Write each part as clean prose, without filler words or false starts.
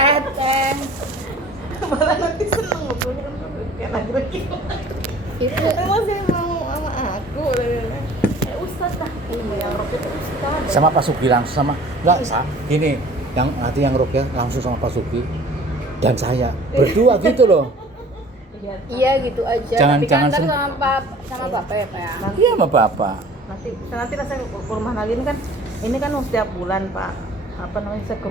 Teteh. Malah nanti seneng ngobrolnya kayak lagi Itu masih mau sama aku Ustaz lah yang Rocky itu Ustaz Sama Pak Sugi langsung sama gini, yang nanti yang Rokia langsung sama Pak Sugi dan saya berdua gitu loh. iya gitu aja. Jangan- Tapi kan jangan ntar sama Bapak ya Pak ya. Iya sama Bapak. nanti lah saya ke rumah lagi ini kan setiap bulan Pak apa namanya saya ke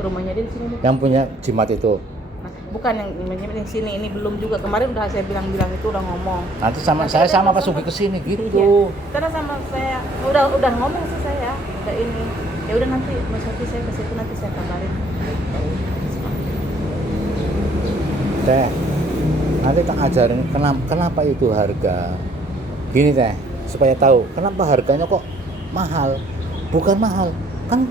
rumahnya dia di sini nih. Yang punya jimat itu. Nah, bukan yang di sini ini belum juga kemarin udah saya bilang itu udah ngomong Nanti saya sama Pak Sugi kesini gitu. iya. Karena sama saya udah ngomong sih saya udah ini ya udah nanti Mas Sofi saya ke situ nanti saya kabarin Teh, nanti tak ajarin kenapa itu harga. Gini Teh, supaya tahu kenapa harganya kok mahal. Bukan mahal, kan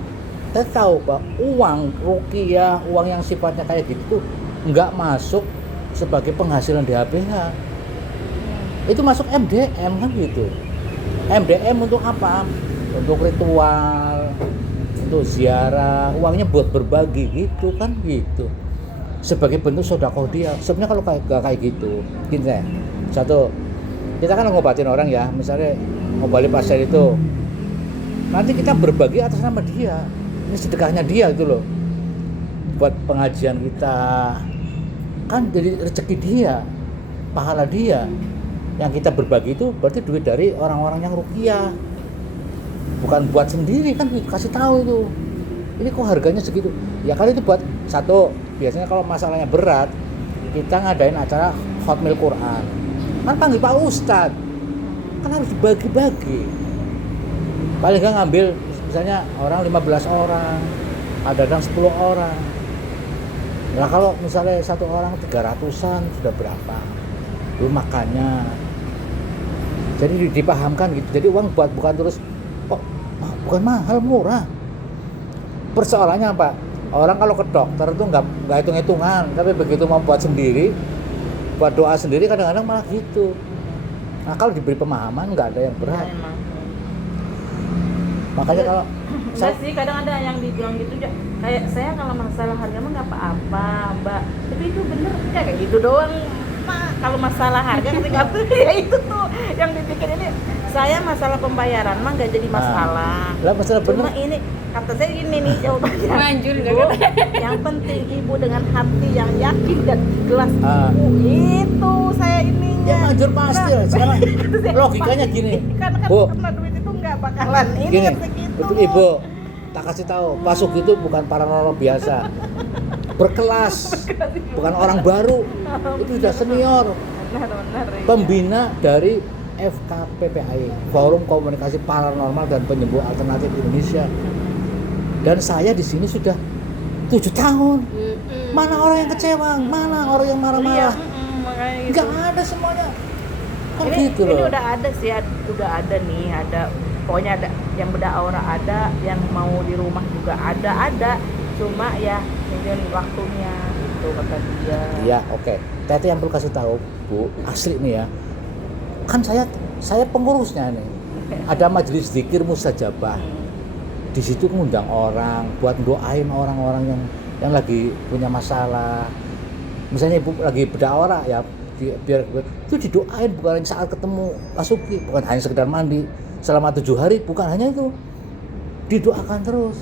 Teh tahu Pak, uang rukiah, uang yang sifatnya kayak gitu nggak masuk sebagai penghasilan DHPH. Itu masuk MDM kan gitu. MDM untuk apa? Untuk ritual, untuk ziarah, uangnya buat berbagi gitu kan gitu. Sebagai bentuk sedekah dia. Sebenarnya kalau kayak gitu, gini Teh. Satu, kita kan ngobatin orang ya, misalnya ngobali pasien itu. Nanti kita berbagi atas nama dia. Ini sedekahnya dia itu loh. Buat pengajian kita. Kan jadi rezeki dia, pahala dia. Yang kita berbagi itu berarti duit dari orang-orang yang rukiah. Bukan buat sendiri kan, kasih tahu itu. Ini kok harganya segitu? Ya kali itu buat satu. Biasanya kalau masalahnya berat, kita ngadain acara Hotmail Quran. Kan panggil Pak Ustadz. Kan harus dibagi-bagi. Paling nggak ngambil misalnya orang 15 orang, kadang 10 orang. Nah kalau misalnya satu orang 300-an sudah berapa? Belum makannya. Jadi dipahamkan gitu. Jadi uang bukan terus bukan mahal, murah. Persoalannya apa? Orang kalau ke dokter itu nggak hitung-hitungan, tapi begitu mau buat sendiri, buat doa sendiri kadang-kadang malah gitu. Nah kalau diberi pemahaman nggak ada yang berat. Ya, Makanya kalau enggak sih kadang ada yang dibilang gitu kayak saya kalau masalah harga mah nggak apa-apa Mbak, tapi itu bener enggak kayak gitu doang Mak. Kalau masalah harga ketika ya itu tuh yang dipikir ini saya masalah pembayaran mah nggak jadi masalah. Lah masalah bener. Cuma ini kata saya ini nih jawabannya. Manjur Ibu, yang penting ibu dengan hati yang yakin dan ikhlas ibu itu saya ininya. Ya manjur pasti lah. Sekarang logikanya gini. Kan Bu, karena duit itu nggak bakalan ini gini, segitu. itu Ibu tak kasih tahu, Pak Sugi itu bukan paranormal biasa. Berkelas, bukan orang baru. Itu sudah senior. Benar. Pembina dari FKPPAI, Forum Komunikasi Paranormal dan Penyembuh Alternatif Indonesia. Dan saya di sini sudah 7 tahun. Mana orang yang kecewa? Mana orang yang marah-marah? Makanya gitu. Enggak ada semuanya. Kan Ini, gitu ini loh. udah ada sih, udah ada nih, pokoknya ada yang beda aura ada, yang mau di rumah juga ada. Cuma ya mungkin waktunya gitu kata dia. Iya, oke. Tete yang perlu kasih tahu, Bu, asli nih ya. Kan saya pengurusnya nih. Ada majelis zikir mustajabah. Di situ ngundang orang buat doain orang-orang yang lagi punya masalah. Misalnya Ibu lagi beda aura ya, biar itu didoain, bukan saat ketemu Pak Sugi, bukan hanya sekedar mandi selama 7 hari, bukan hanya itu. Didoakan terus.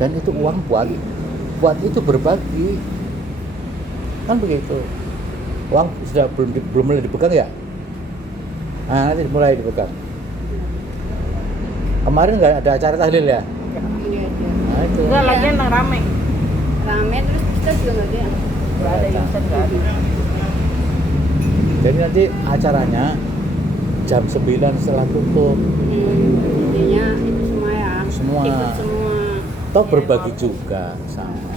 Dan itu uang buat itu berbagi. Kan begitu. Uang sudah belum mulai dipegang ya? Nah, nanti mulai dipegang. Kemarin nggak ada acara tahlil ya? Nah, itu. Enggak lagi yang rame. Rame terus kita juga nggak ada. Enggak ada Yusen, enggak ada. Jadi nanti acaranya jam 9 setelah tutup. Intinya itu semua ya. Semua. Ikut semua. Toh berbagi juga sama.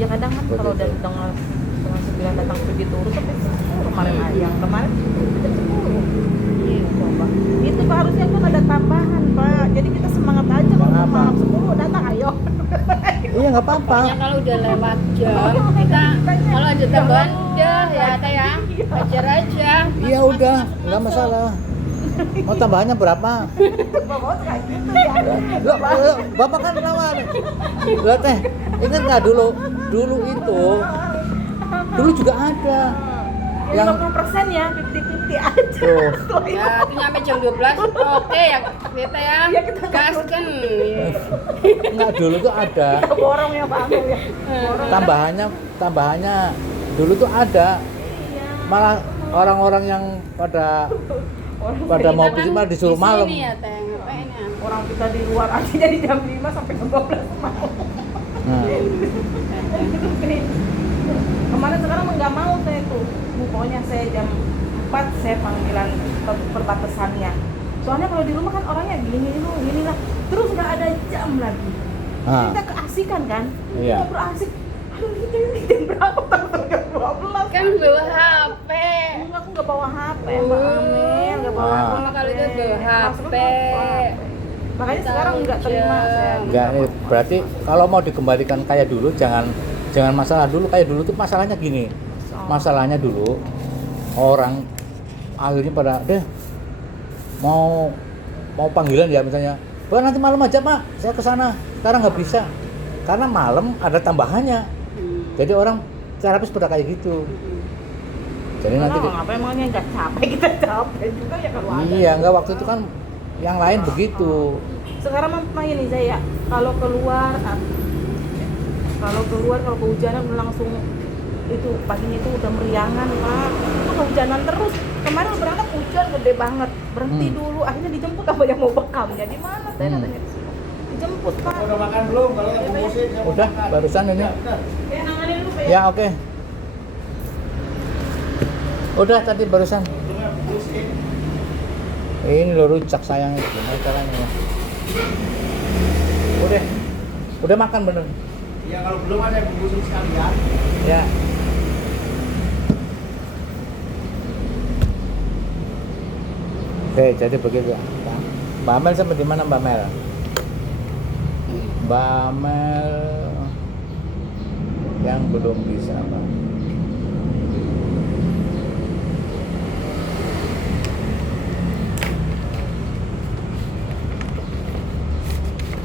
Ya kadang kan kalau udah setengah 9 datang pergi turun sampai 10 kemarin yang kemarin udah 10. Iya, Pak. Itu Pak harusnya kan ada tambahan, Pak. Jadi kita semangat aja kalau Kenapa? malam 10 datang ayo. Iya nggak apa-apa. Pokoknya kalau udah lewat jam kita kalau ada tambahan udah ya Teh ya. Ajar aja. Iya udah, nggak masalah. Mau tambahannya berapa? Bapak kayak gitu ya. Loh, Bapak kan lawan. Loh Teh, ingat nggak dulu itu dulu juga ada yang 50% ya, 50-50 aja. tuh. Ya, itu nyampe jam 12. Oke ya, kita ya. Ya, kita Gaskan. Enggak, dulu tuh ada Borong ya Pak Amel ya. Borong. tambahannya dulu tuh ada, Iya. malah orang-orang yang pada mau Kita malah disuruh di malam. sini ya, Teh. Ngapain ya? Orang kita di luar aja dari jam 5 sampai jam 12 malam. Nah, Kemarin sekarang nggak mau saya tuh. Pokoknya saya jam 4 saya panggilan perbatasannya. Soalnya kalau di rumah kan orangnya gini lah. Terus nggak ada jam lagi. Ah. Kita keasikan kan? Iya. Kita berasik. Aduh ini jam berapa? Jam 12. Kan bawa HP. Enggak, aku nggak bawa HP, Mbak Amel, nggak bawa Ah. HP. Kalau itu bawa HP. Makanya sekarang nggak terima saya. enggak, ini berarti kalau mau dikembalikan kayak dulu jangan masalah dulu kayak dulu tuh masalahnya gini. Masalahnya dulu orang akhirnya pada mau panggilan ya misalnya, "Pak, nanti malam aja Pak, saya ke sana." Sekarang nggak bisa. Karena malam ada tambahannya. Jadi orang terapis pada kayak gitu. Jadi nanti apa emangnya nggak capek, kita capek juga ya kalau ada. iya, enggak waktu itu kan yang lain begitu. Sekarang mah ini saya kalau keluar kalau kehujanan langsung itu paginya itu udah meriangan Pak. Itu kehujanan terus. Kemarin berangkat hujan gede banget. Berhenti dulu, akhirnya dijemput sama yang mau bekam. Jadi mana saya katanya di sini. Dijemput Pak. Udah makan belum? Kalau yang bungkusin saya mau Udah, makan. barusan ini. Udah. Ya nanganin dulu Pak. Ya, oke. Udah tadi barusan. Udah bungkusin. Ini lo rujak sayang, gimana caranya? Udah makan bener. Ya kalau belum ada yang bungkusin sekalian. Ya. Oke, jadi begitu. Mbak Mel sampai di mana Mbak Mel? Mbak Mel yang belum bisa Mbak.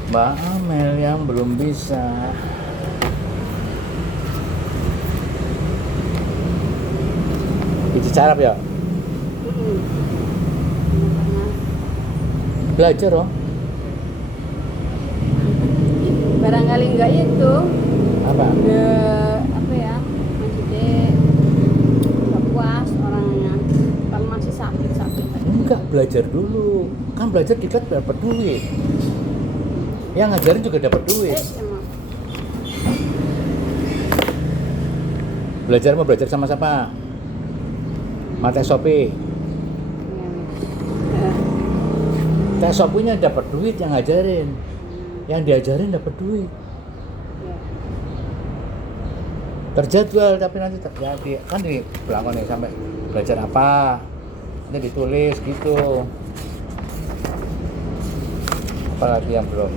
Mbak Amel yang belum bisa. Itu carap ya? Belajar oh. Barangkali enggak itu. Apa? Apa ya? Maksudnya enggak puas orangnya. Kan masih sakit. Enggak, belajar dulu. Kan belajar dikit dapat duit. Yang ngajarin juga dapat duit. Emang. Belajar mau belajar sama siapa? Mata Sopi. Teh Sopinya dapat duit yang ngajarin. Yang diajarin dapat duit. Terjadwal tapi nanti kan di belakang nih sampai belajar apa. Ini ditulis gitu. Apalagi yang belum.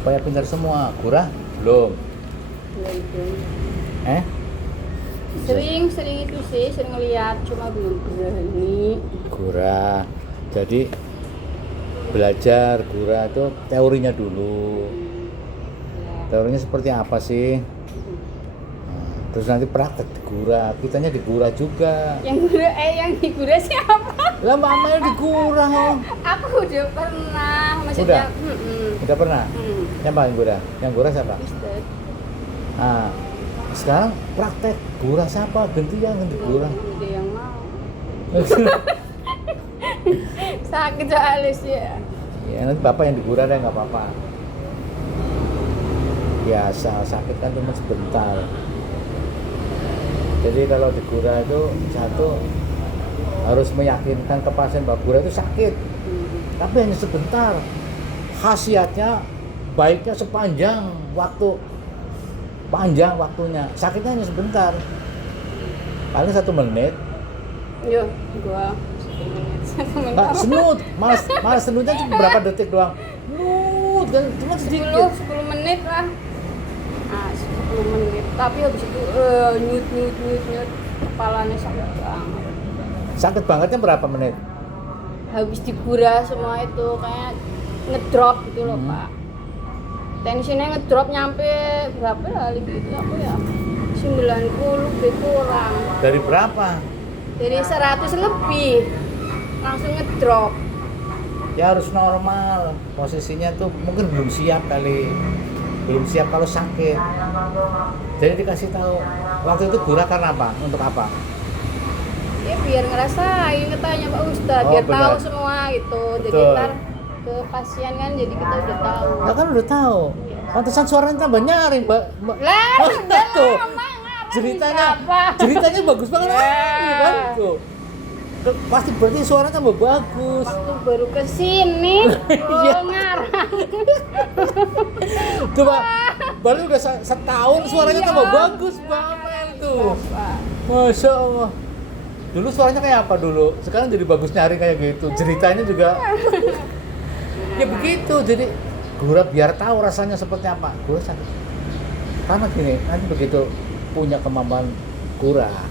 Supaya pintar semua. Gurah belum. Sering itu sih, sering lihat cuma belum berani. Gurah. Jadi belajar gurah itu teorinya dulu. Teorinya seperti apa sih? Terus nanti praktek di gurah. Kitanya di gurah juga. Yang di gurah siapa? Lah Mbak Amel di gurah. Aku udah pernah, maksudnya. Udah pernah? Siapa yang gurah? Yang gurah siapa? Ustaz. Nah, sekarang praktek gurah siapa? Gantian ganti gurah. Ada yang mau. Sakit soalnya sih ya. Ya nanti bapak yang digurah deh nggak apa-apa. Biasa sakit kan cuma sebentar. Jadi kalau digurah itu satu harus meyakinkan ke pasien bahwa gurah itu sakit, tapi hanya sebentar. Khasiatnya baiknya sepanjang waktu, panjang waktunya. Sakitnya hanya sebentar, paling 1 menit. Yo, gua 1 menit. Nggak senut, malas senutnya cuma berapa detik doang. Nut, dan cuma sedikit. 10 menit lah. 10 menit. Tapi habis itu nyut. kepalanya sakit banget. Sakit bangetnya berapa menit? Habis digurah semua itu kayak ngedrop gitu loh Pak. Tensinya ngedrop nyampe berapa ya gitu apa ya? 90 lebih kurang. Dari berapa? Dari 100 lebih langsung ngedrop. Ya harus normal. Posisinya tuh mungkin belum siap kali. Belum siap kalau sakit. Jadi dikasih tahu. Waktu itu gurah karena apa? Untuk apa? Ya biar ngerasain katanya Pak Ustadz, Oh, biar benar. tahu semua gitu. Jadi Betul. ntar ke pasien kan jadi kita udah tahu. Ya kan udah tahu. Pantesan suaranya tambah nyaring, Mbak. Lah, Oh, udah tuh. lama ngarang Ceritanya siapa? bagus banget. Ya. Iya kan? Tuh. Pasti berarti suaranya tambah bagus. Waktu baru kesini, Iya. ngarang. Coba baru udah setahun suaranya Iya. tambah bagus banget tuh. Pak. Masya Allah. Dulu suaranya kayak apa dulu? Sekarang jadi bagus nyari kayak gitu. Ceritanya juga ya begitu. Jadi gurah biar tahu rasanya seperti apa. Gurah sakit. Karena gini, nanti begitu punya kemampuan gurah,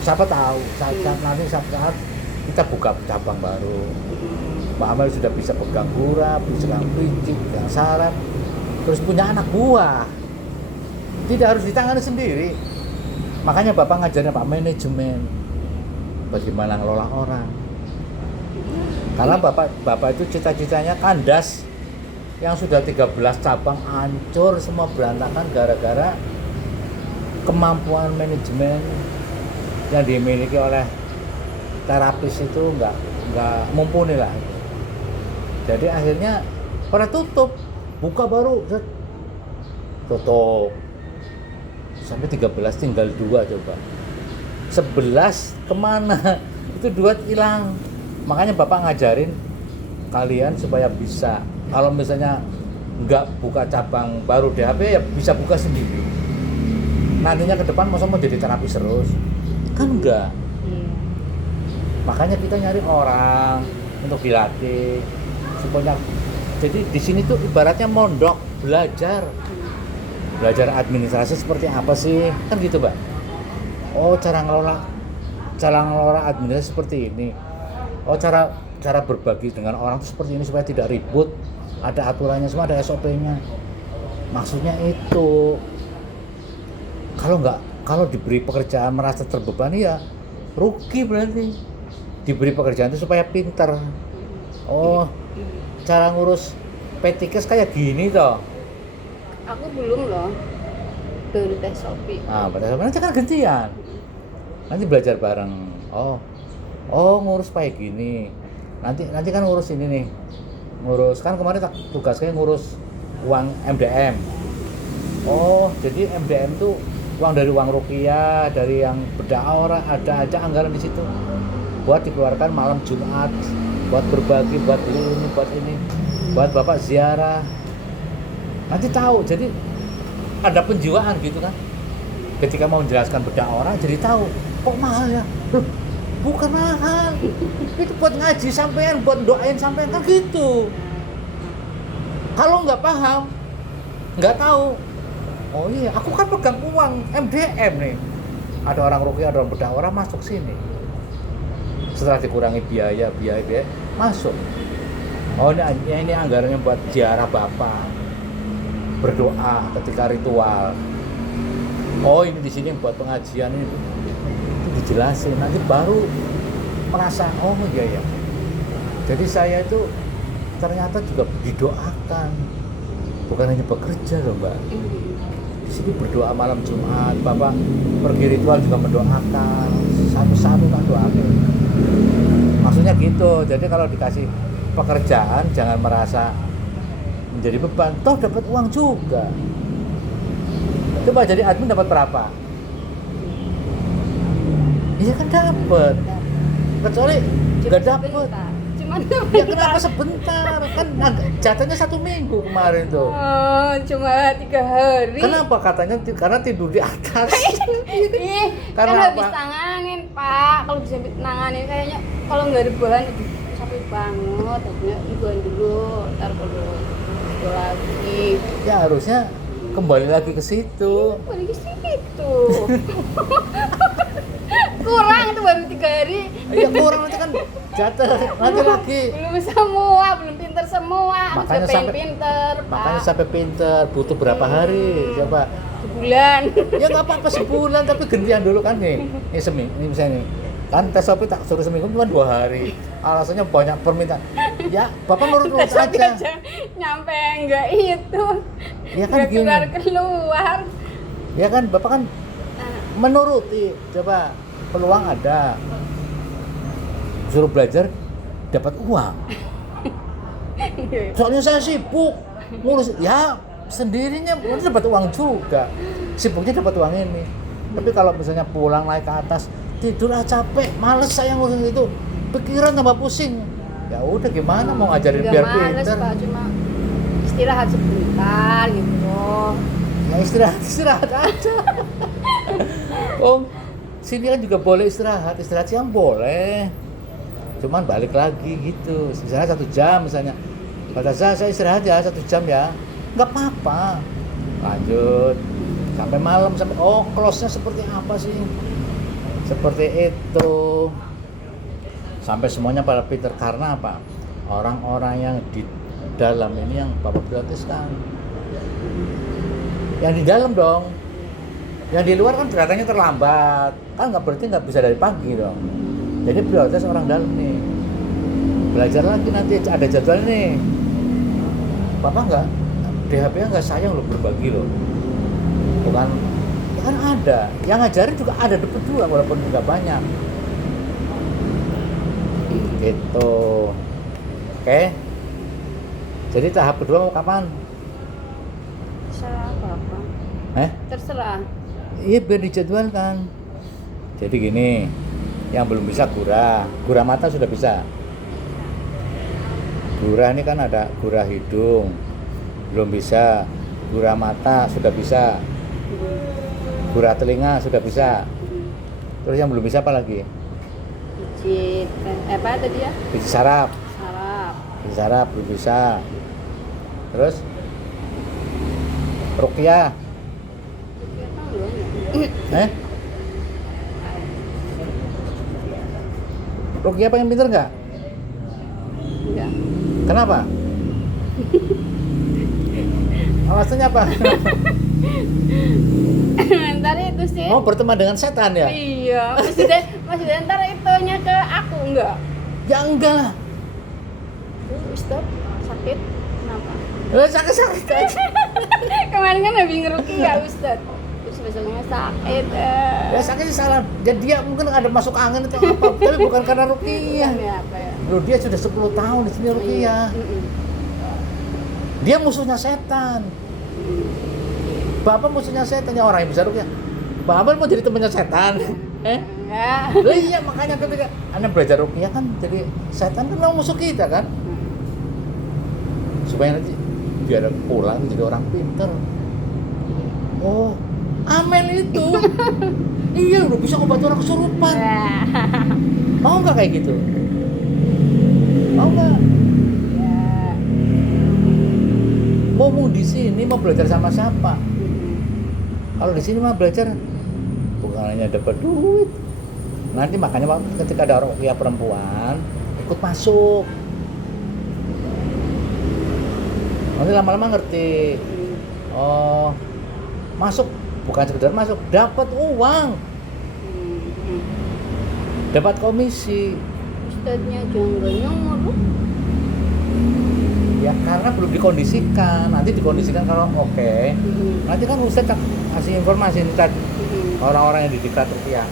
siapa tahu saat kita buka cabang baru. Pak Amel sudah bisa pegang gurah, bisa pegang pijit, pegang saraf, terus punya anak buah. Tidak harus ditangani sendiri. Makanya Bapak ngajarnya Pak manajemen, bagaimana ngelola orang. Karena Bapak itu cita-citanya kandas, yang sudah 13 cabang hancur semua berantakan gara-gara kemampuan manajemen yang dimiliki oleh terapis itu nggak mumpuni lah. Jadi akhirnya pada tutup, buka baru tutup. Sampai 13 tinggal 2 coba. 11 kemana? Itu 2 hilang. Makanya Bapak ngajarin kalian supaya bisa, kalau misalnya nggak buka cabang baru DHP ya bisa buka sendiri. Nantinya ke depan masa mau jadi terapis terus? Kan enggak. Iya. Makanya kita nyari orang untuk dilatih supaya, jadi di sini tuh ibaratnya mondok, belajar administrasi seperti apa sih, kan gitu Mbak. Oh, cara ngelola administrasi seperti ini. Oh, cara berbagi dengan orang itu seperti ini supaya tidak ribut, ada aturannya semua, ada SOP-nya. Maksudnya itu. Kalau diberi pekerjaan merasa terbebani ya rugi berarti. Diberi pekerjaan itu supaya pintar. Oh, cara ngurus petikes kayak gini toh. Aku belum loh. Baru tes Shopee. Nah, pada saat nanti kan gantian. Nanti belajar bareng. Oh, ngurus kayak gini. Nanti kan ngurus ini nih. Ngurus kan kemarin tugasnya ngurus uang MDM. Oh, jadi MDM tuh uang dari uang rukiah, dari yang bedah orang, ada aja anggaran di situ. Buat dikeluarkan malam Jumat, buat berbagi, buat beli ini, buat ini, buat Bapak ziarah. Nanti tahu, jadi ada penjiwaan gitu kan. Ketika mau menjelaskan bedah orang, jadi tahu, kok mahal ya? Loh, bukan mahal. Itu buat ngaji sampean, buat doain sampean kan gitu. Kalau nggak paham, nggak tahu. Oh iya, aku kan pegang uang MDM nih. Ada orang rukiah, ada orang bedah orang masuk sini. Setelah dikurangi biaya masuk. Oh ini anggarannya buat ziarah Bapak, berdoa ketika ritual. Oh ini di sini buat pengajian ini, itu dijelasin. Nanti baru merasa oh iya ya. Jadi saya itu ternyata juga didoakan, bukan hanya bekerja loh Mbak. Di sini berdoa malam Jumat, Bapak pergi ritual juga mendoakan, satu-satu tak doakan. Maksudnya gitu. Jadi kalau dikasih pekerjaan jangan merasa menjadi beban, toh dapat uang juga. Coba jadi admin dapat berapa? Iya kan dapat. Kecuali nggak dapat. Cuman Ya kenapa sebentar? Kan jatahnya 1 minggu kemarin tuh. Oh, cuma 3 hari. Kenapa katanya? Karena tidur di atas. Ih, kan Karena habis apa? tanganin Pak. Kalau bisa nanganin kayaknya kalau nggak ada bahan aduh, capek banget. Akhirnya ibuan dulu, ntar kalau itu lagi. Ya harusnya kembali lagi ke situ. Balik ke situ. Kurang itu baru 3 hari. Ya kurang nanti kan jatuh nanti lagi. Belum semua, belum pinter semua. Makanya Udah pengen sampai- pinter, Makanya Pak. sampai pinter butuh berapa hari coba. Sebulan. Ya nggak apa-apa sebulan tapi gantian dulu kan nih. Ini seminggu, ini misalnya nih. Kan tes Shopee tak suruh seminggu cuma 2 hari. Alasannya banyak permintaan. Ya, Bapak nurut-nurut Tapi aja. aja nyampe enggak itu. Ya kan gini. Keluar. Ya kan Bapak kan Nah, menuruti. Coba peluang ada. Suruh belajar dapat uang. Soalnya saya sibuk ngurus ya sendirinya udah dapat uang juga. Sibuknya dapat uang ini. Tapi kalau misalnya pulang naik ke atas tidur capek, males saya ngurusin itu. Pikiran tambah pusing. Ya udah gimana mau ngajarin nggak biar males, pinter. Pak, cuma istirahat sebentar gitu loh. Ya istirahat aja. Sini kan juga boleh istirahat siang boleh. Cuman balik lagi gitu, istirahat 1 jam misalnya. Kata saya istirahat ya 1 jam ya, nggak apa-apa. Lanjut sampai malam sampai close-nya seperti apa sih? Seperti itu. Sampai semuanya pada pinter karena apa? Orang-orang yang di dalam ini yang Bapak prioritaskan. Yang di dalam dong. Yang di luar kan datangnya terlambat. Kan nggak berarti nggak bisa dari pagi dong. Jadi prioritas orang dalam nih. Belajar lagi nanti ada jadwal nih. Bapak nggak, DHP-nya nggak sayang loh berbagi loh. Bukan, ya kan ada. Yang ngajarin juga ada dapat juga walaupun nggak banyak. Gitu. Oke. Jadi tahap kedua mau kapan? Terserah apa? Terserah. Iya biar dijadwalkan. Jadi gini, yang belum bisa gurah mata sudah bisa. Gurah ini kan ada gurah hidung, belum bisa. Gurah mata sudah bisa. Gurah telinga sudah bisa. Terus yang belum bisa apa lagi? Pijit, apa tadi ya? Biji saraf. Saraf. Biji saraf belum bisa. Terus ruqyah. Ruqyah pengen pinter nggak? Enggak. Kenapa? Alasannya apa? Ntar itu sih. Mau berteman dengan setan ya? Iya, maksudnya ntar itunya ke aku enggak? Ya enggak lah. Stop, sakit. Kenapa? Sakit aja. Kemarin kan habis ngeruki ya Ustad. Terus besoknya sakit. Ya sakit salah. Jadi dia mungkin ada masuk angin atau apa. Tapi bukan karena ruqyah. Ya, apa ya? Loh dia sudah 10 tahun di sini ruqyah. Dia musuhnya setan. Bapak musuhnya setan ya orang yang bisa ruqyah. Bapak mau jadi temannya setan. Enggak. Loh iya makanya ketika Anda belajar ruqyah kan jadi setan kan memang musuh kita kan. Supaya nanti biar pulang jadi orang pinter. Oh, Amel itu iya udah bisa obat orang kesurupan. Mau nggak kayak gitu? Mau nggak? Ya. Mau di sini mau belajar sama siapa? Kalau di sini mah belajar bukan hanya dapat duit. Nanti makanya ketika ada orang ruqyah perempuan ikut masuk. Nanti lama-lama ngerti. Oh, masuk bukan sekedar masuk, dapat uang, dapat komisi. Ustadnya aja enggak nyuruh. Ya karena belum dikondisikan. Nanti dikondisikan kalau oke. Nanti kan Ustaz kasih informasi nih tadi orang-orang yang didiklat ruqyah.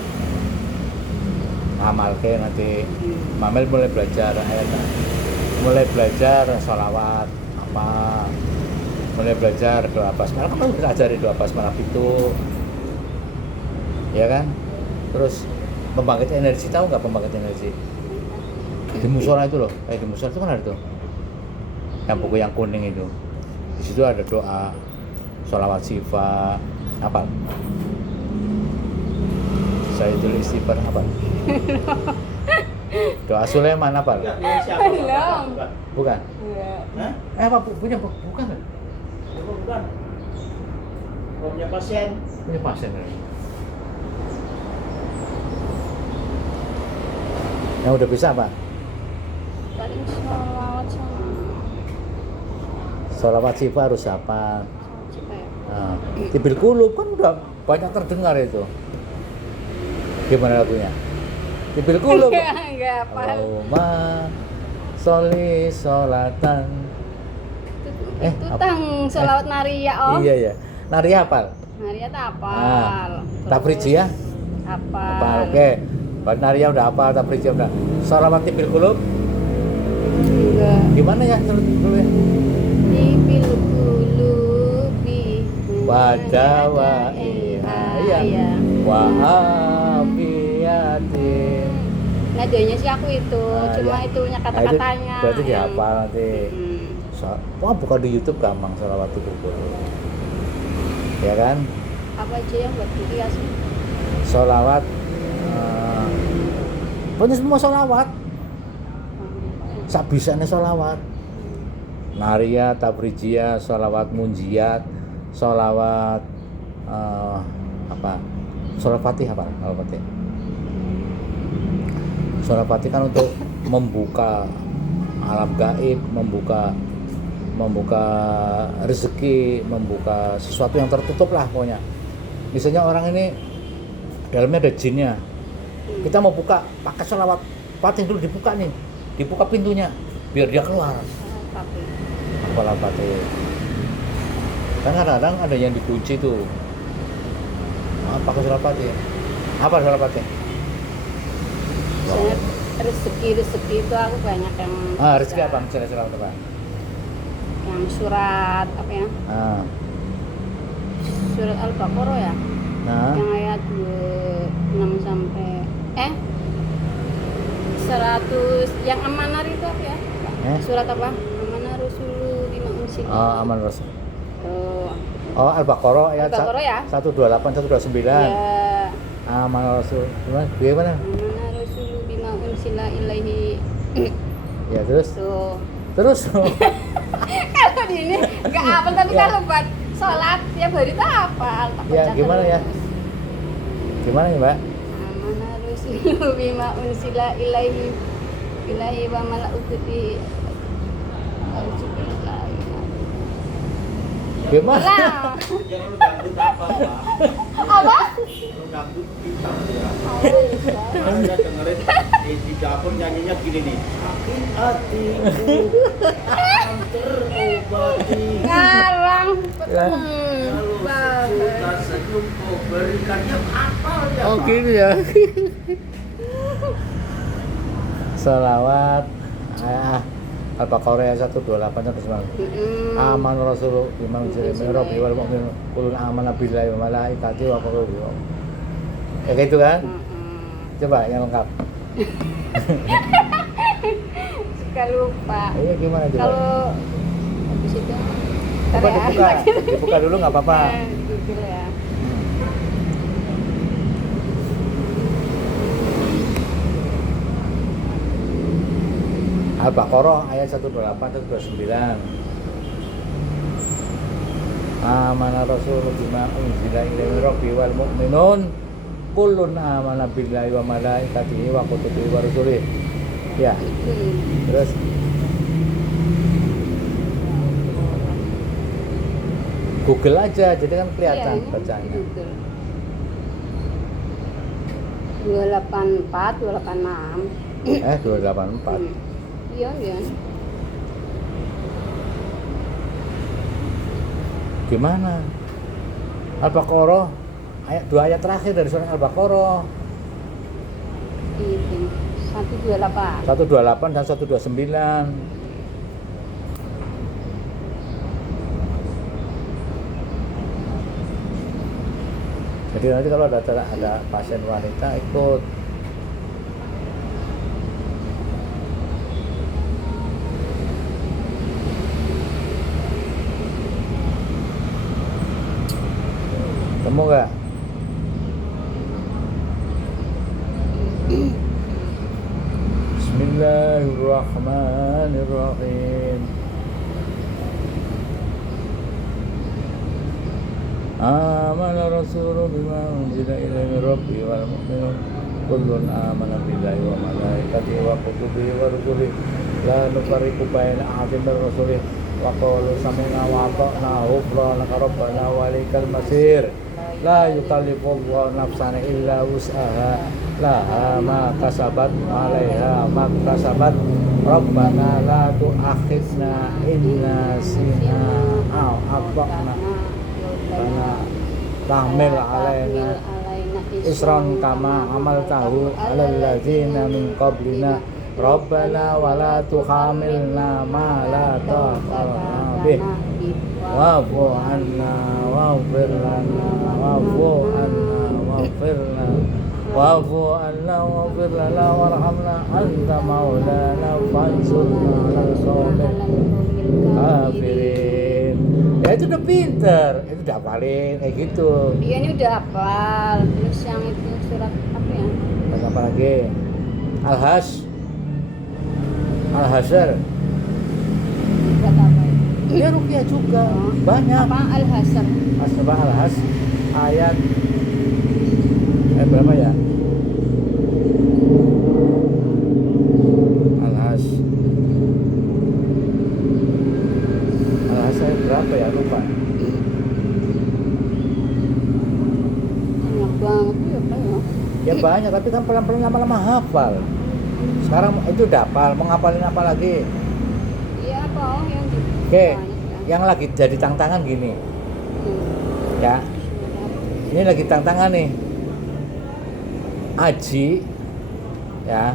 Amal ke nanti Mamel mulai belajar mulai belajar sholawat apa, mulai belajar doa basmalah. Kan harus belajar doa basmalah itu, ya kan? Terus pembangkit energi, tahu nggak pembangkit energi? Di musola itu loh, kayak di musola itu kan ada tuh, yang buku yang kuning itu. Di situ ada doa sholawat syifa apa? Sayyidul Istighfar apa? Doa Sulaiman apa? Belum. Bukan? Enggak. Apa punya bukan? Bukan. Punya pasien. Punya pasien. Yang udah bisa apa? Paling sholawat sama Sholawat Syifa harus apa? siapa ya? Nah, Tibil Qulub kan udah banyak terdengar itu. Gimana lagunya? Tibil Qulub. Enggak apa. Allahumma sholli sholatan. Itu apa? tang sholawat Naria Om. Iya ya. Naria hafal. Naria tak apal. Ah, Tafrijiyah? Apal. Hafal. Oke. Buat Naria udah hafal, Tafrijiyah udah. Sholawat Tibil Qulub Enggak. gimana ya dulu ya? Tibil qulubi Wadawaiha ya. Wa afiyatin. Nadanya sih aku itu, Ah, cuma ya. itunya Nah, kata-katanya. itu berarti yang- dihafal nanti. Wah, buka di YouTube gampang sholawat Tibil Qulub. Ya kan? Apa aja yang buat diri sih? Sholawat pokoknya semua sholawat sak bisanya sholawat Naria, Tafrijiyah, sholawat Munjiat, sholawat apa? Sholawat Fatihah apa? Sholawat Fatihah. Sholawat Fatihah kan untuk membuka alam gaib, membuka rezeki, membuka sesuatu yang tertutup lah pokoknya. Misalnya orang ini dalamnya ada jinnya, kita mau buka pakai sholawat Fatihah dulu, dibuka pintunya biar dia keluar. Sholawat Fatihah kan kadang-kadang ada yang dikunci tuh pakai sholawat Fatihah. Apa sholawat Fatihah? Misalnya rezeki itu aku banyak yang Rezeki bisa. apa? Misalnya sholawat apa? Yang surat apa ya? Surat Al-Baqarah ya? Nah, Yang ayat 26 sampai 100 yang amanah itu apa ya? Surat apa? Amanah Rasulu bima unsil. aman Rasul. Oh, Al-Baqarah ayat Al-Baqarah ya? 128 129. Ya. Aman Rasul. Gimana? Amanah Rasulu bima unsila ilaihi. Ya terus. Tuh. Terus. Kalau di ini nggak hafal tapi Ya. kalau buat sholat tiap hari tuh hafal. Tak Ya, baca gimana ya? terus. Gimana ya, Mbak? Amanah Rasulu bima unsila ilaihi wa malaikatihi. Gimana? Lah. Jangan lu dangdut apa, Pak? Apa? Lu dangdut hitam ya. Oh, bisa. Saya dengerin di dapur nyanyinya gini nih. Sakit hatiku akan terobati. Ngarang. Ya. Kalau suka senyum kau berikan yang apa ya? Oh, gitu ya. Salawat Al-Baqarah ayat 128 sampai 9. Aman Rasul bima unzila min rabbi wal mu'minun qulun amanna billahi wa malaikatihi wa kutubihi. Ya gitu kan? Coba yang lengkap. Suka lupa. Iya gimana coba? Kalau habis itu Coba ntar ya. dibuka. Dibuka dulu nggak apa-apa. Di Google ya. Al-Baqarah ayat 128 129. Amana Rasul bima unzila ilaihi min rabbi wal mu'minun kullun amana billahi wa malaikatihi wa kutubihi wa rusulihi. Ya, terus Google aja, jadi kan kelihatan Iya, bacanya. Google. 284, 286. 284. Iya, iya. Gimana? Al-Baqarah ayat 2 ayat terakhir dari surat Al-Baqarah. Itu 128. 128 dan 129. Jadi nanti kalau ada pasien wanita ikut. Temu nggak? Bismillahirrahmanirrahim. Amana Rasul bima unzila ilaihi min rabbi wal mu'minun kullun amana billahi wa malaikatihi wa kutubihi wa rusulihi la nufarriqu baina ahadin min rusulihi wa qalu sami'na wa ata'na ghufranaka rabbana wa ilaikal masir la yukallifullahu nafsan illa wus'aha laha ma kasabat 'alaiha ma kasabat rabbana la tu'akhidna in nasina aw akhtana karena tahmil alaina isran kama amaltahu alal ladzina min qablina rabbana wala tuhamilna ma la taqata bih wa'fu anna waghfir lana wa'fu anna waghfir lana wa'fu anna waghfir lana warhamna anta maulana fansurna 'alal qawmil kafirin. Ya itu udah pinter, itu udah hafalin kayak gitu. Dia ini udah hafal. Terus yang itu surat apa ya? Terus apa lagi? Al-Hash, Al-Hasyr. Surat apa itu? Dia ruqyah juga. Banyak. Apa Al-Hasyr? Asbah Al-Hash ayat berapa ya? Al-Hash. Al-Hash ayat berapa ya? Lupa. Banyak banget tuh ya kan ya. Ya banyak, tapi kan pelan-pelan lama-lama hafal. Sekarang itu udah hafal, mau ngapalin apa lagi? Iya apa oh yang di Oke, banyak ya. yang lagi jadi tantangan gini, ya. Ini lagi tantangan nih. Aji, ya,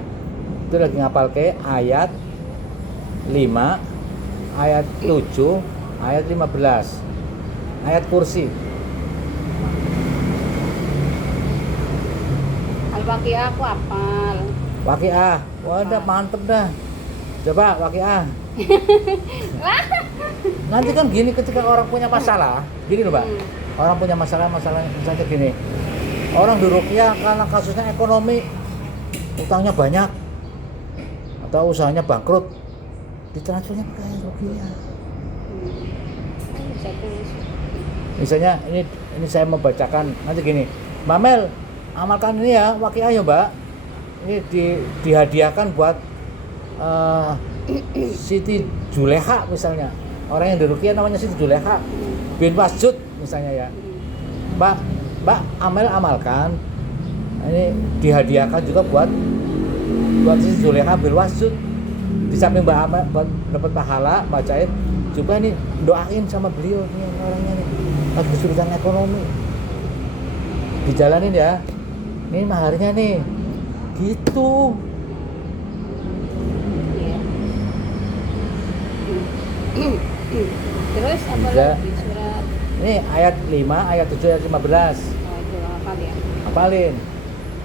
itu lagi ngapal ke ayat 5, ayat 7, ayat 15, ayat kursi. Al-Baqiyah aku hafal. Waqiah, wah udah mantep dah. Coba Waqiah. Nanti kan gini ketika orang punya masalah, gini loh Pak. Orang punya masalah misalnya gini. Orang di ruqyah karena kasusnya ekonomi, utangnya banyak atau usahanya bangkrut, ditransfernya ke ruqyah. Bisa tulis. Misalnya ini saya membacakan nanti gini. Mbak Mel, amalkan ini ya Waqiah ya Mbak. Ini dihadiahkan buat Siti Juleha misalnya. Orang yang di ruqyah namanya Siti Juleha bin Wasjud misalnya ya. Mbak amalkan. Ini dihadiahkan juga buat Siti Juleha bin Wasjud. Di samping Mbak Amal buat dapat pahala bacain, coba nih doain sama beliau nih orangnya nih lagi kesulitan ekonomi. Dijalanin ya. Ini maharnya nih. Gitu. Terus apa Bisa. lagi surat? Ini ayat 5, ayat 7, ayat 15. Oh itu hafal ya. Hafalin.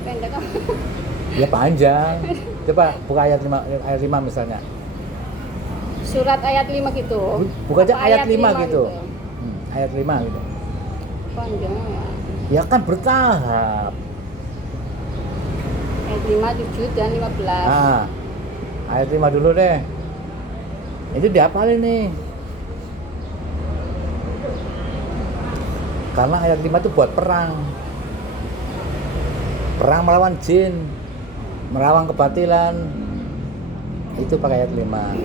Pendek kan? Ya panjang. Coba buka ayat 5 misalnya. Surat ayat 5 gitu. Buka aja Apa ayat 5 gitu. ya? Ayat 5 gitu. Panjang ya. Ya kan bertahap. Ayat 5, 7 dan 15. Nah, ayat 5 dulu deh. Itu dihafalin nih. Karena ayat 5 itu buat perang. Perang melawan jin, melawan kebatilan. Itu pakai ayat 5.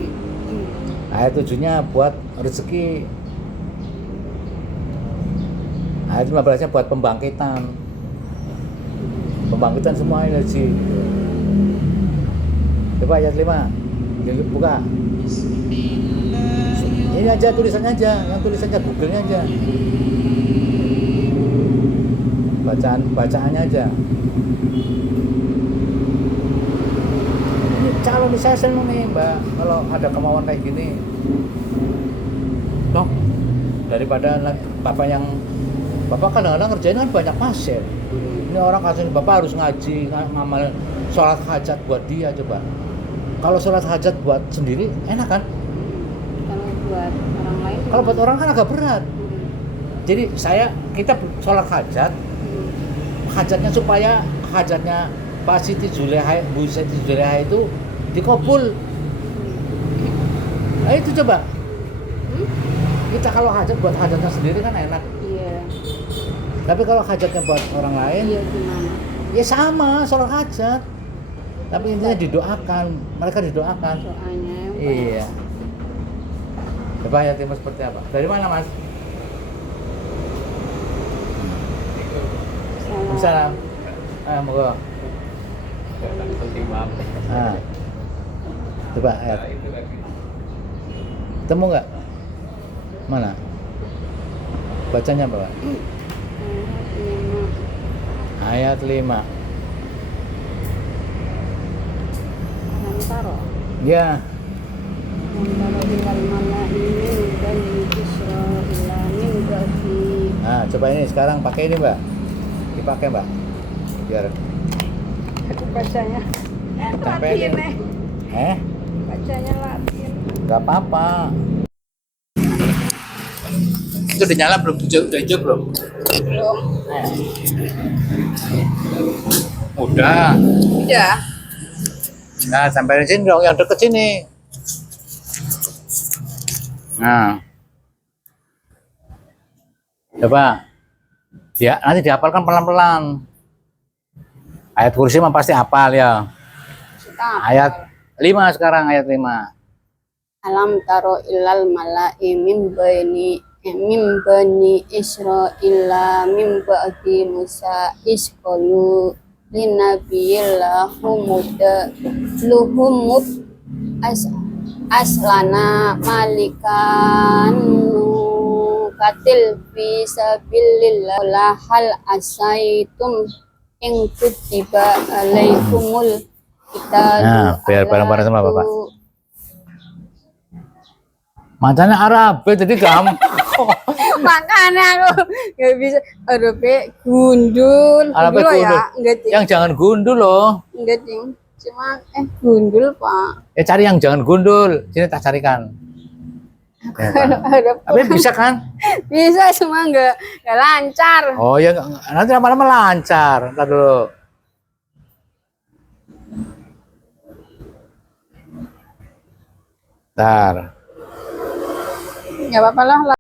Ayat 7-nya buat rezeki. Ayat 15-nya buat pembangkitan. Pembangkitan semua energi. Coba ayat 5. Buka. Ini aja tulisannya aja, yang tulisannya Google-nya aja. Bacaannya aja. Ini calon saya seneng nih Mbak, kalau ada kemauan kayak gini. Toh daripada Bapak kadang-kadang ngerjain kan banyak pasien. Ini orang kasus Bapak harus ngaji, ngamal sholat hajat buat dia coba. Kalau sholat hajat buat sendiri enak kan? Kalau buat orang lain. Kalau buat orang kan agak berat. Jadi kita sholat hajat, hajatnya supaya hajatnya Pak Siti Juleha, Bu Siti Juleha itu dikabul. Nah itu coba. Kita kalau hajat buat hajatnya sendiri kan enak. Iya. Tapi kalau hajatnya buat orang lain, Iya gimana? Ya sama, sholat hajat. Tapi intinya didoakan, mereka didoakan. Doanya. Iya. Coba yatim seperti apa? Dari mana Mas? Salam. Moga. Ah. Coba ayat. Ketemu nggak? Mana? Bacanya apa, Pak? Ayat 5. Antara. Ya. Antara ilal mala'imin dan Isra'ila min ba'di. Nah, coba ini sekarang pakai ini, Mbak. Dipakai, Mbak. Biar Aku bacanya tempelin. Latin. Bacanya Latin. Nggak apa-apa. Itu udah nyala belum? Udah hijau belum? Belum. Udah. Ya. Nah, sampai sini dong, yang deket sini. Nah. Coba. Ya, nanti dihafalkan pelan-pelan. Ayat kursi mah pasti hafal ya. Ayat 5 sekarang, ayat 5. Alam taro ilal mala'i min bani Israila min ba'di Musa isqalu linabiyillahu luhumut aslana malikan katil fi sabilillah la hal asaitum in kutiba alaikumul kita Nah, biar bareng-bareng sama Bapak. Macamnya Arab, jadi gampang. Makanya aku nggak bisa Arabnya gundul Arabnya gundul ya gundul. enggak ding Yang jangan gundul loh. enggak ding cuma gundul pak Cari yang jangan gundul. Sini tak carikan. Ya, Pak. Arab Tapi bisa kan? bisa cuma enggak lancar. Oh ya, nanti lama-lama lancar. Ntar dulu. Ntar. Nggak apa-apa lah